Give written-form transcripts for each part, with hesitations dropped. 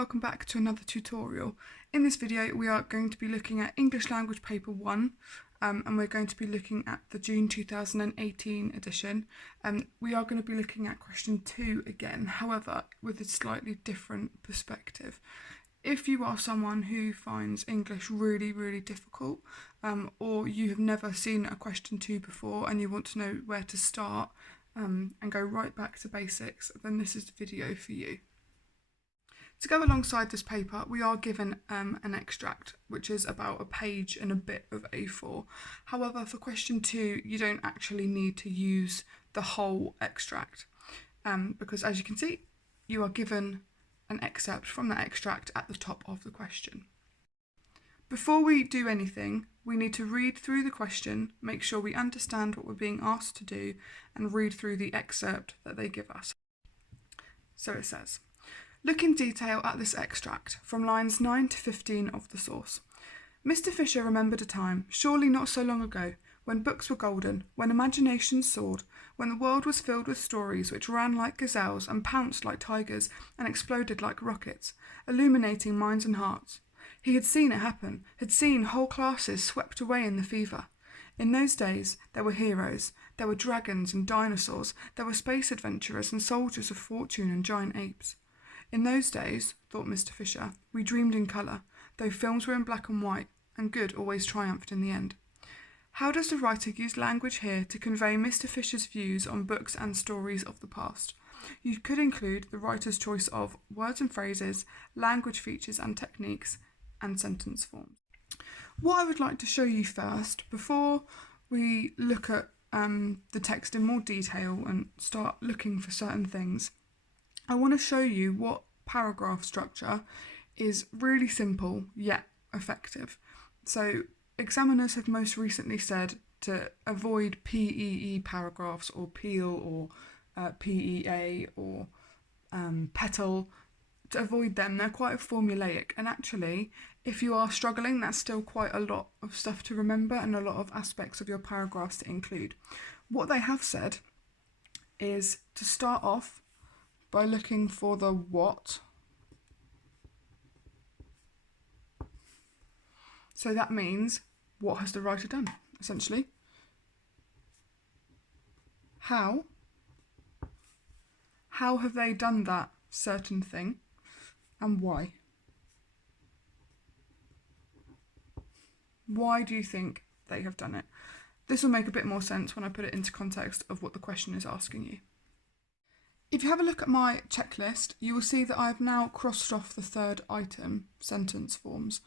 welcome back to another tutorial. In this video we are going to be looking at English Language Paper 1 and we're going to be looking at the June 2018 edition. We are going to be looking at question 2 again, however with a slightly different perspective. If you are someone who finds English really difficult or you have never seen a question 2 before and you want to know where to start and go right back to basics, then this is the video for you. To go alongside this paper, we are given an extract, which is about a page and a bit of A4. However, for question 2, you don't actually need to use the whole extract, because as you can see, you are given an excerpt from that extract at the top of the question. Before we do anything, we need to read through the question, make sure we understand what we're being asked to do, and read through the excerpt that they give us. So it says, look in detail at this extract from lines 9 to 15 of the source. Mr. Fisher remembered a time, surely not so long ago, when books were golden, when imagination soared, when the world was filled with stories which ran like gazelles and pounced like tigers and exploded like rockets, illuminating minds and hearts. He had seen it happen, had seen whole classes swept away in the fever. In those days, there were heroes, there were dragons and dinosaurs, there were space adventurers and soldiers of fortune and giant apes. In those days, thought Mr. Fisher, we dreamed in colour, though films were in black and white, and good always triumphed in the end. How does the writer use language here to convey Mr. Fisher's views on books and stories of the past? You could include the writer's choice of words and phrases, language features and techniques, and sentence forms. What I would like to show you first, before we look at the text in more detail and start looking for certain things, I want to show you what paragraph structure is really simple yet effective. So examiners have most recently said to avoid PEE paragraphs or PEAL or PEA or PETAL. To avoid them, they're quite formulaic, and actually if you are struggling, that's still quite a lot of stuff to remember and a lot of aspects of your paragraphs to include. What they have said is to start off by looking for the what. So that means, what has the writer done, essentially? How? How have they done that certain thing? And why? Why do you think they have done it? This will make a bit more sense when I put it into context of what the question is asking you. If you have a look at my checklist, you will see that I've now crossed off the third item, sentence forms.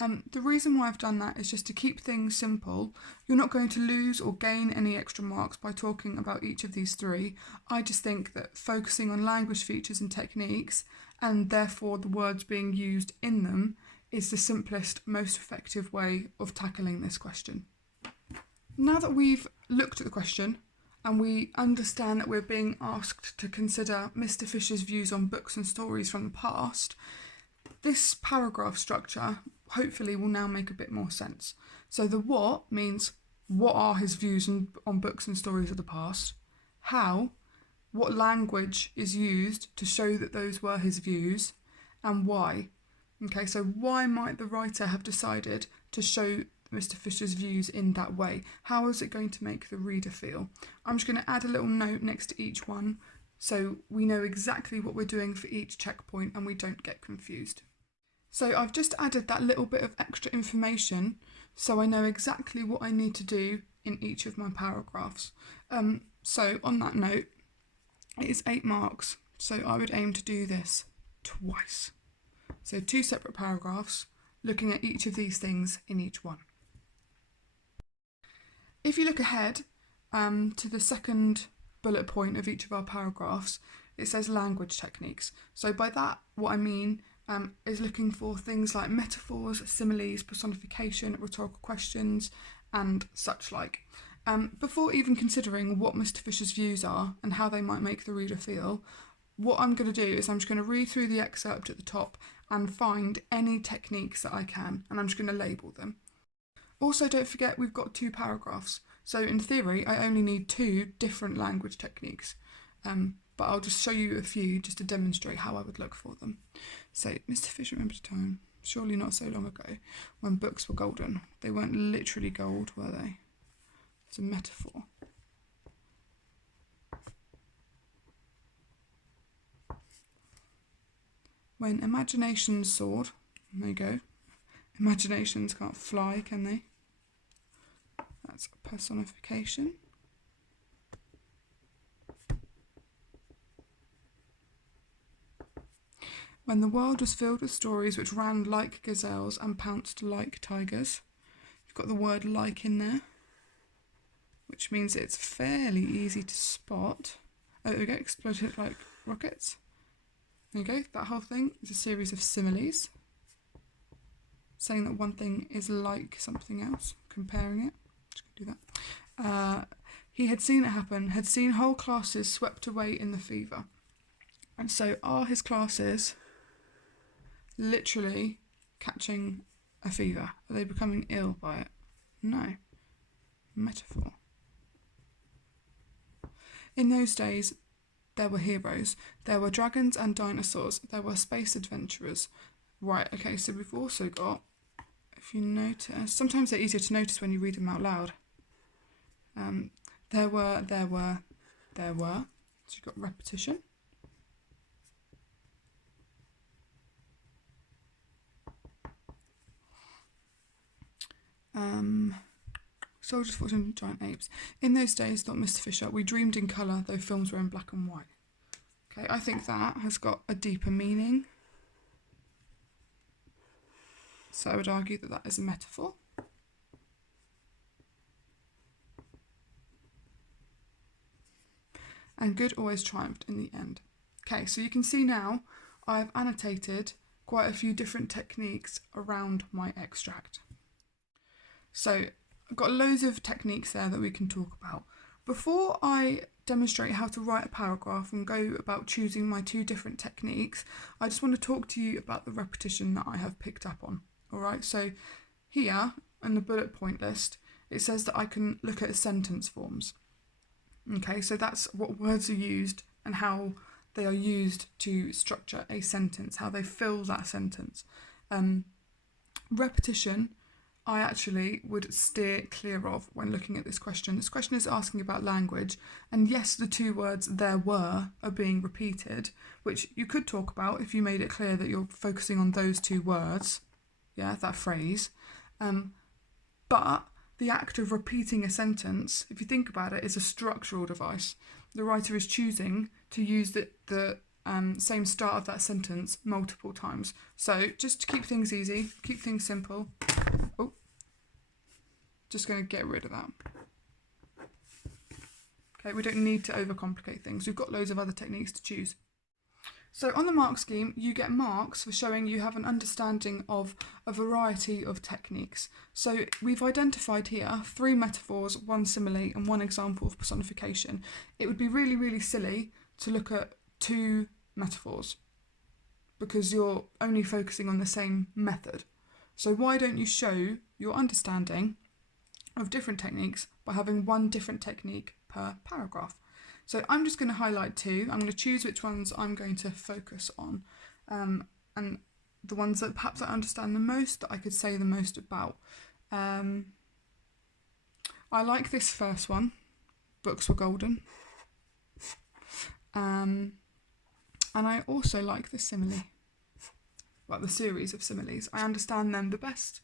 The reason why I've done that is just to keep things simple. You're not going to lose or gain any extra marks by talking about each of these three. I just think that focusing on language features and techniques, and therefore the words being used in them, is the simplest, most effective way of tackling this question. Now that we've looked at the question, and we understand that we're being asked to consider Mr. Fisher's views on books and stories from the past, this paragraph structure hopefully will now make a bit more sense. So the what means, what are his views on books and stories of the past? How? What language is used to show that those were his views? And why? Okay, so why might the writer have decided to show Mr. Fisher's views in that way? How is it going to make the reader feel? I'm just going to add a little note next to each one so we know exactly what we're doing for each checkpoint and we don't get confused. So I've just added that little bit of extra information so I know exactly what I need to do in each of my paragraphs. So on that note, it is 8 marks, so I would aim to do this twice. So 2 separate paragraphs, looking at each of these things in each one. If you look ahead to the second bullet point of each of our paragraphs, it says language techniques. So by that, what I mean is looking for things like metaphors, similes, personification, rhetorical questions, and such like. Before even considering what Mr. Fisher's views are and how they might make the reader feel, what I'm going to do is I'm just going to read through the excerpt at the top and find any techniques that I can, and I'm just going to label them. Also, don't forget we've got 2 paragraphs, so in theory I only need 2 different language techniques. but I'll just show you a few just to demonstrate how I would look for them. So, Mr. Fisher remembers a time, surely not so long ago, when books were golden. They weren't literally gold, were they? It's a metaphor. When imagination soared, there you go. Imaginations can't fly, can they? That's a personification. When the world was filled with stories which ran like gazelles and pounced like tigers. You've got the word like in there, which means it's fairly easy to spot. Oh, there we go, exploded like rockets. There you go, that whole thing is a series of similes, saying that one thing is like something else, comparing it. Just gonna do that. He had seen it happen, had seen whole classes swept away in the fever. And so are his classes literally catching a fever? Are they becoming ill by it? No. Metaphor. In those days, there were heroes. There were dragons and dinosaurs. There were space adventurers. Right, okay, so we've also got, if you notice, sometimes they're easier to notice when you read them out loud. There were. So you've got repetition. Soldiers fought in giant apes. In those days, thought Mr. Fisher, we dreamed in colour, though films were in black and white. Okay, I think that has got a deeper meaning. So I would argue that that is a metaphor. And good always triumphed in the end. Okay, so you can see now I've annotated quite a few different techniques around my extract. So I've got loads of techniques there that we can talk about. Before I demonstrate how to write a paragraph and go about choosing my two different techniques, I just want to talk to you about the repetition that I have picked up on. Alright, so here in the bullet point list, it says that I can look at sentence forms. Okay, so that's what words are used and how they are used to structure a sentence, how they fill that sentence. Repetition, I actually would steer clear of when looking at this question. This question is asking about language, and yes, the two words there were are being repeated, which you could talk about if you made it clear that you're focusing on those two words, yeah, that phrase. But the act of repeating a sentence, if you think about it, is a structural device. The writer is choosing to use the same start of that sentence multiple times. So just to keep things easy, keep things simple. Oh, just going to get rid of that. Okay, we don't need to overcomplicate things. We've got loads of other techniques to choose. So on the mark scheme, you get marks for showing you have an understanding of a variety of techniques. So we've identified here 3 metaphors, 1 simile and 1 example of personification. It would be really, really silly to look at 2 metaphors because you're only focusing on the same method. So why don't you show your understanding of different techniques by having 1 different technique per paragraph? So I'm just going to highlight 2. I'm going to choose which ones I'm going to focus on, and the ones that perhaps I understand the most, that I could say the most about. I like this first one, books were golden. And I also like the simile, like the series of similes. I understand them the best.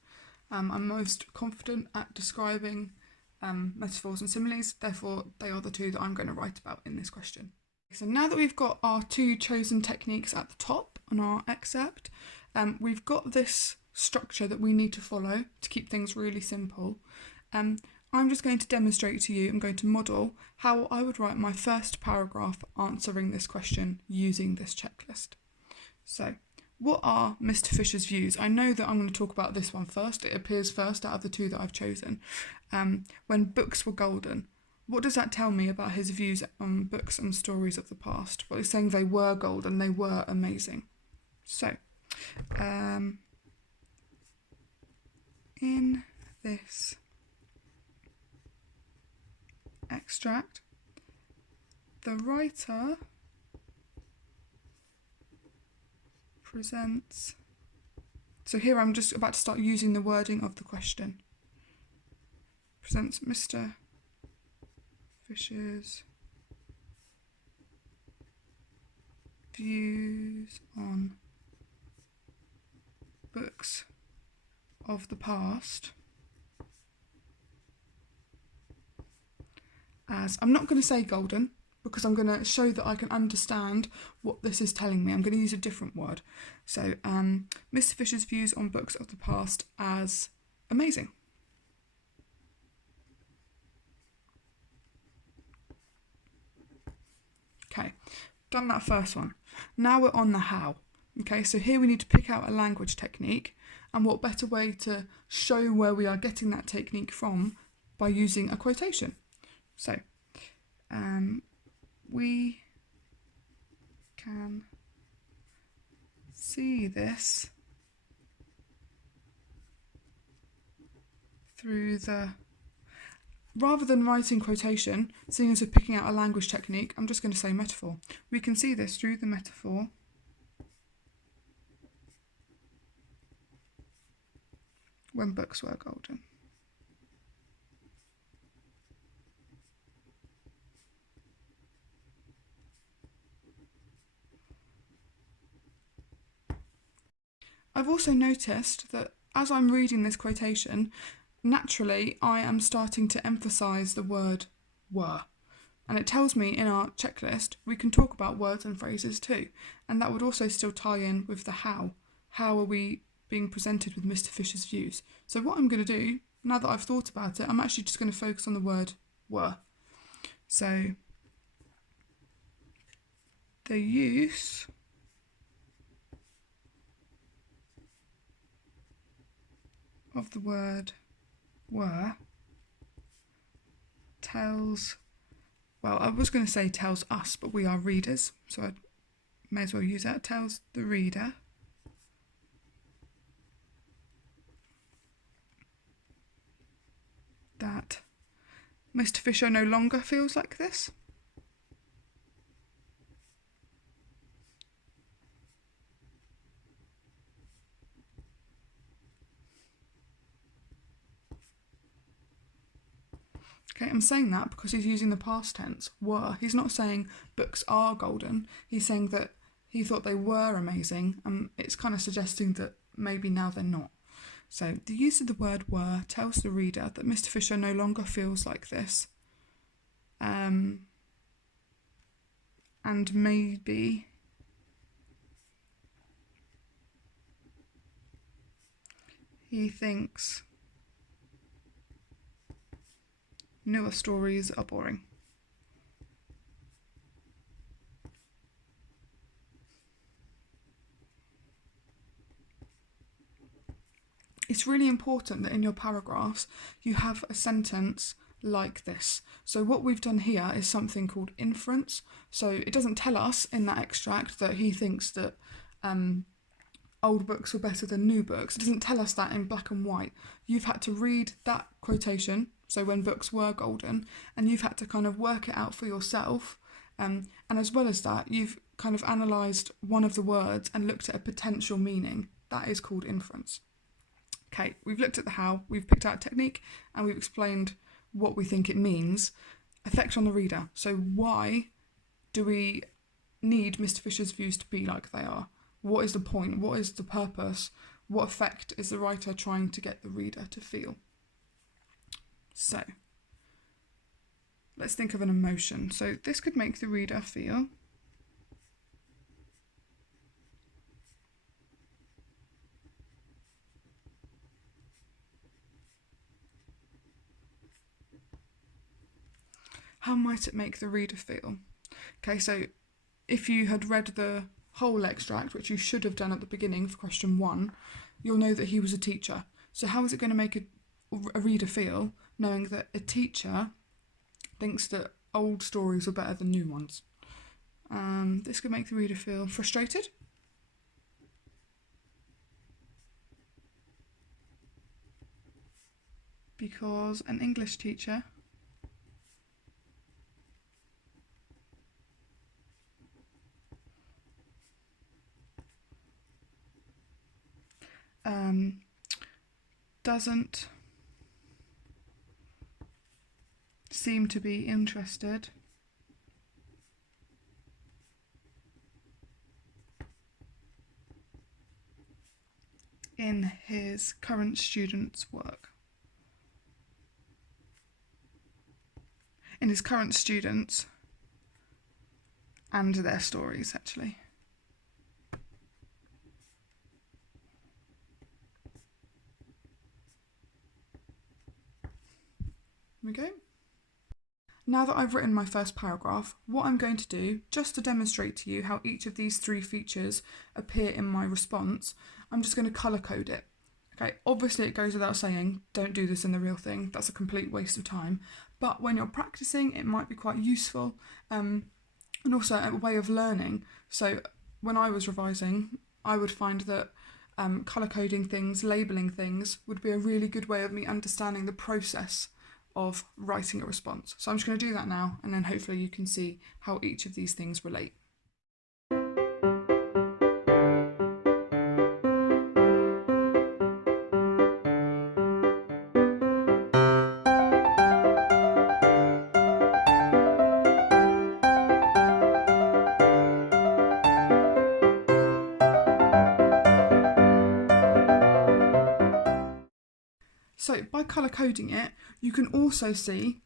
I'm most confident at describing metaphors and similes, therefore they are the 2 that I'm going to write about in this question. So now that we've got our 2 chosen techniques at the top on our excerpt, we've got this structure that we need to follow to keep things really simple. I'm just going to demonstrate to you, I'm going to model how I would write my first paragraph answering this question using this checklist. So, what are Mr. Fisher's views? I know that I'm going to talk about this one first. It appears first out of the 2 that I've chosen. When books were golden, what does that tell me about his views on books and stories of the past? Well, he's saying they were golden, they were amazing. So, in this extract, the writer presents. So here I'm just about to start using the wording of the question. Presents Mr. Fisher's views on books of the past as, I'm not going to say golden because I'm going to show that I can understand what this is telling me. I'm going to use a different word. So Mr. Fisher's views on books of the past as amazing. Okay, done that first one. Now we're on the how. Okay, so here we need to pick out a language technique, and what better way to show where we are getting that technique from by using a quotation. So we can see this through the, rather than writing quotation, seeing as we're picking out a language technique, I'm just going to say metaphor. We can see this through the metaphor when books were golden. I've also noticed that as I'm reading this quotation, naturally I am starting to emphasise the word were. And it tells me in our checklist we can talk about words and phrases too. And that would also still tie in with the how. How are we being presented with Mr. Fisher's views? So what I'm going to do, now that I've thought about it, I'm actually just going to focus on the word were. So the use of the word were tells, well, I was going to say tells us, but we are readers, so I may as well use that. Tells the reader that Mr. Fisher no longer feels like this. Okay, I'm saying that because he's using the past tense, were. He's not saying books are golden. He's saying that he thought they were amazing. It's kind of suggesting that maybe now they're not. So the use of the word were tells the reader that Mr. Fisher no longer feels like this. And maybe he thinks newer stories are boring. It's really important that in your paragraphs you have a sentence like this. So what we've done here is something called inference. So it doesn't tell us in that extract that he thinks that old books were better than new books. It doesn't tell us that in black and white. You've had to read that quotation, so when books were golden, and you've had to kind of work it out for yourself. And as well as that, you've kind of analysed one of the words and looked at a potential meaning. That is called inference. Okay, we've looked at the how, we've picked out a technique, and we've explained what we think it means. Effect on the reader. So why do we need Mr. Fisher's views to be like they are? What is the point? What is the purpose? What effect is the writer trying to get the reader to feel? So, let's think of an emotion. So this could make the reader feel how might it make the reader feel? Okay, so if you had read the whole extract, which you should have done at the beginning for question 1, you'll know that he was a teacher. So how is it going to make a reader feel knowing that a teacher thinks that old stories are better than new ones? This could make the reader feel frustrated. Because an English teacher doesn't seem to be interested in his current students' work. In his current students and their stories, actually. Here we go. Now that I've written my first paragraph, what I'm going to do, just to demonstrate to you how each of these three features appear in my response, I'm just going to colour code it. Okay, obviously it goes without saying, don't do this in the real thing, that's a complete waste of time. But when you're practicing, it might be quite useful, and also a way of learning. So when I was revising, I would find that colour coding things, labelling things, would be a really good way of me understanding the process of writing a response. So I'm just going to do that now, and then hopefully you can see how each of these things relate. So by colour coding it, you can also see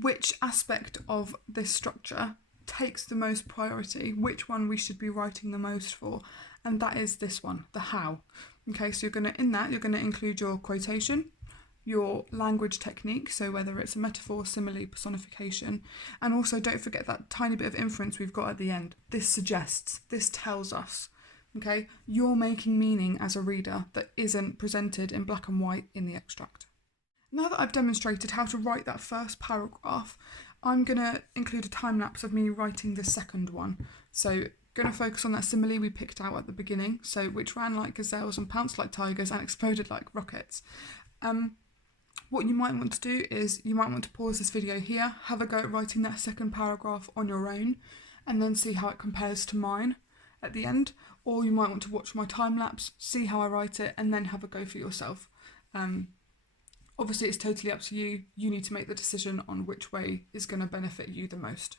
which aspect of this structure takes the most priority, which one we should be writing the most for, and that is this one, the how. Okay, so you're going to include your quotation, your language technique, so whether it's a metaphor, simile, personification, and also don't forget that tiny bit of inference we've got at the end. This suggests, this tells us. Okay, you're making meaning as a reader that isn't presented in black and white in the extract. Now that I've demonstrated how to write that first paragraph, I'm going to include a time lapse of me writing the second one. So going to focus on that simile we picked out at the beginning, so which ran like gazelles and pounced like tigers and exploded like rockets. What you might want to do is you might want to pause this video here, have a go at writing that second paragraph on your own, and then see how it compares to mine at the end. Or you might want to watch my time lapse, see how I write it, and then have a go for yourself. Obviously it's totally up to you. You need to make the decision on which way is going to benefit you the most.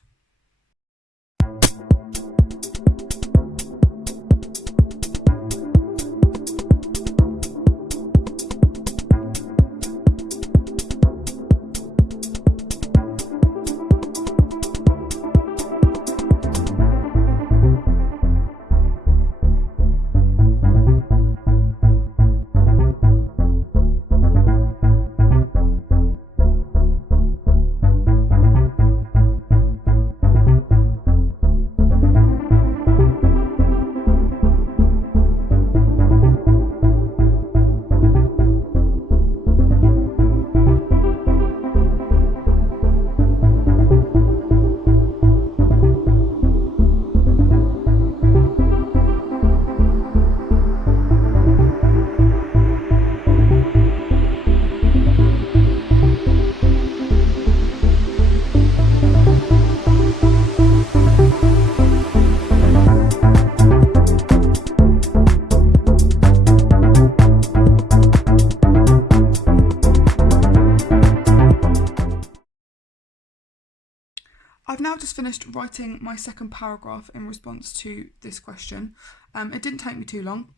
I've now just finished writing my second paragraph in response to this question. It didn't take me too long,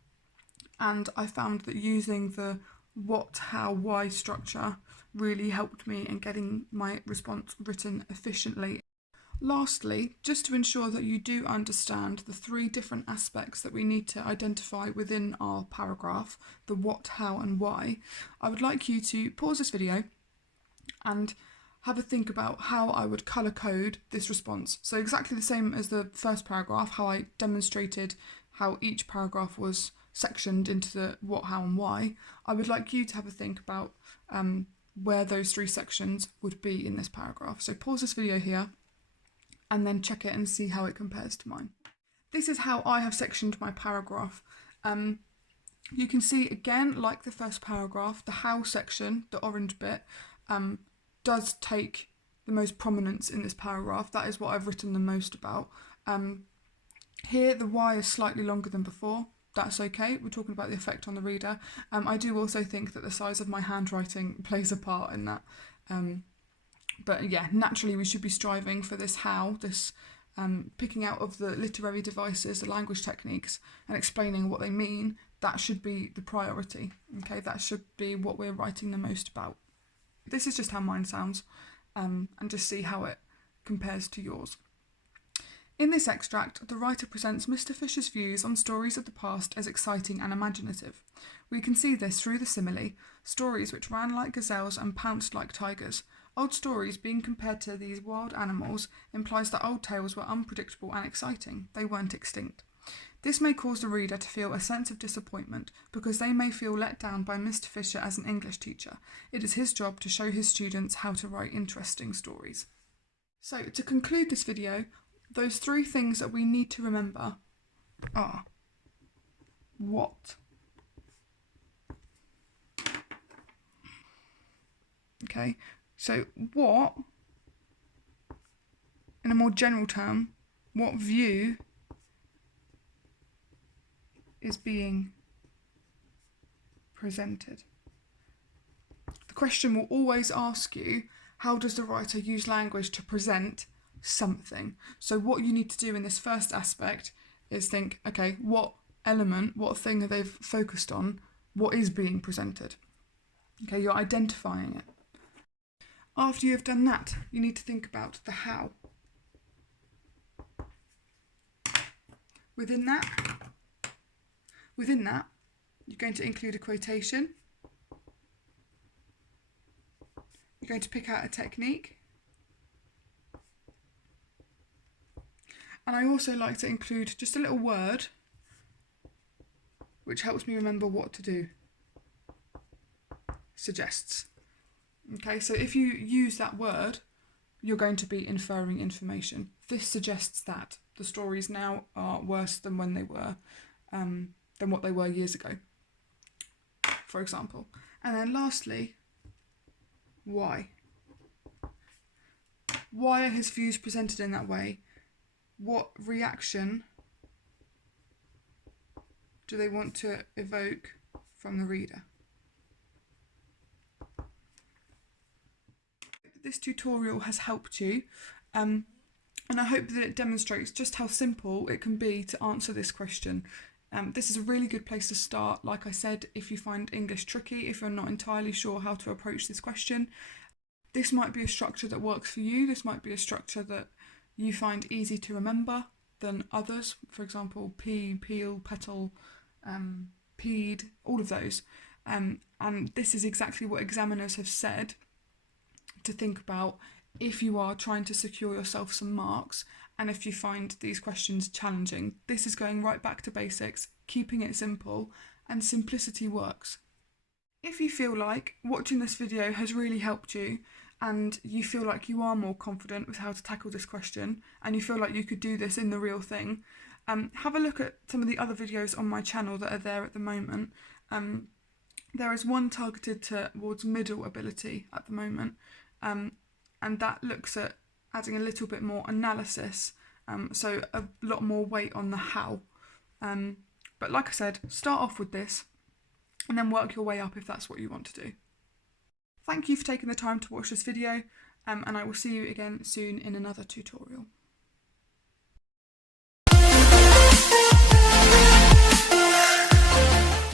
and I found that using the what, how, why structure really helped me in getting my response written efficiently. Lastly, just to ensure that you do understand the three different aspects that we need to identify within our paragraph, the what, how and why, I would like you to pause this video and have a think about how I would colour code this response. So exactly the same as the first paragraph, how I demonstrated how each paragraph was sectioned into the what, how and why, I would like you to have a think about where those three sections would be in this paragraph. So pause this video here and then check it and see how it compares to mine. This is how I have sectioned my paragraph. You can see again, like the first paragraph, the how section, the orange bit, does take the most prominence in this paragraph. That is what I've written the most about. Here the why is slightly longer than before, that's okay. We're talking about the effect on the reader. I do also think that the size of my handwriting plays a part in that. But yeah, naturally we should be striving for this how, this picking out of the literary devices, the language techniques, and explaining what they mean. That should be the priority, okay? That should be what we're writing the most about. This is just how mine sounds, and just see how it compares to yours. In this extract, the writer presents Mr. Fisher's views on stories of the past as exciting and imaginative. We can see this through the simile, stories which ran like gazelles and pounced like tigers. Old stories being compared to these wild animals implies that old tales were unpredictable and exciting. They weren't extinct. This may cause the reader to feel a sense of disappointment because they may feel let down by Mr. Fisher as an English teacher. It is his job to show his students how to write interesting stories. So, to conclude this video, those 3 things that we need to remember are what. Okay, so what, in a more general term, what view is being presented? The question will always ask you, how does the writer use language to present something? So what you need to do in this first aspect is think, okay, what element, what thing are they focused on? What is being presented? Okay, you're identifying it. After you have done that, you need to think about the how. Within that, you're going to include a quotation. You're going to pick out a technique. And I also like to include just a little word which helps me remember what to do. Suggests. Okay, so if you use that word, you're going to be inferring information. This suggests that the stories now are worse than when they were, than what they were years ago, for example. And then lastly, why? Why are his views presented in that way? What reaction do they want to evoke from the reader? This tutorial has helped you, and I hope that it demonstrates just how simple it can be to answer this question. This is a really good place to start. Like I said, if you find English tricky, if you're not entirely sure how to approach this question, this might be a structure that works for you. This might be a structure that you find easy to remember than others. For example, pea, peel, petal, peed, all of those. And this is exactly what examiners have said to think about if you are trying to secure yourself some marks and if you find these questions challenging. This is going right back to basics, keeping it simple, and simplicity works. If you feel like watching this video has really helped you and you feel like you are more confident with how to tackle this question and you feel like you could do this in the real thing, have a look at some of the other videos on my channel that are there at the moment. There is one targeted towards middle ability at the moment, and that looks at adding a little bit more analysis, so a lot more weight on the how. But like I said, start off with this and then work your way up if that's what you want to do. Thank you for taking the time to watch this video, and I will see you again soon in another tutorial.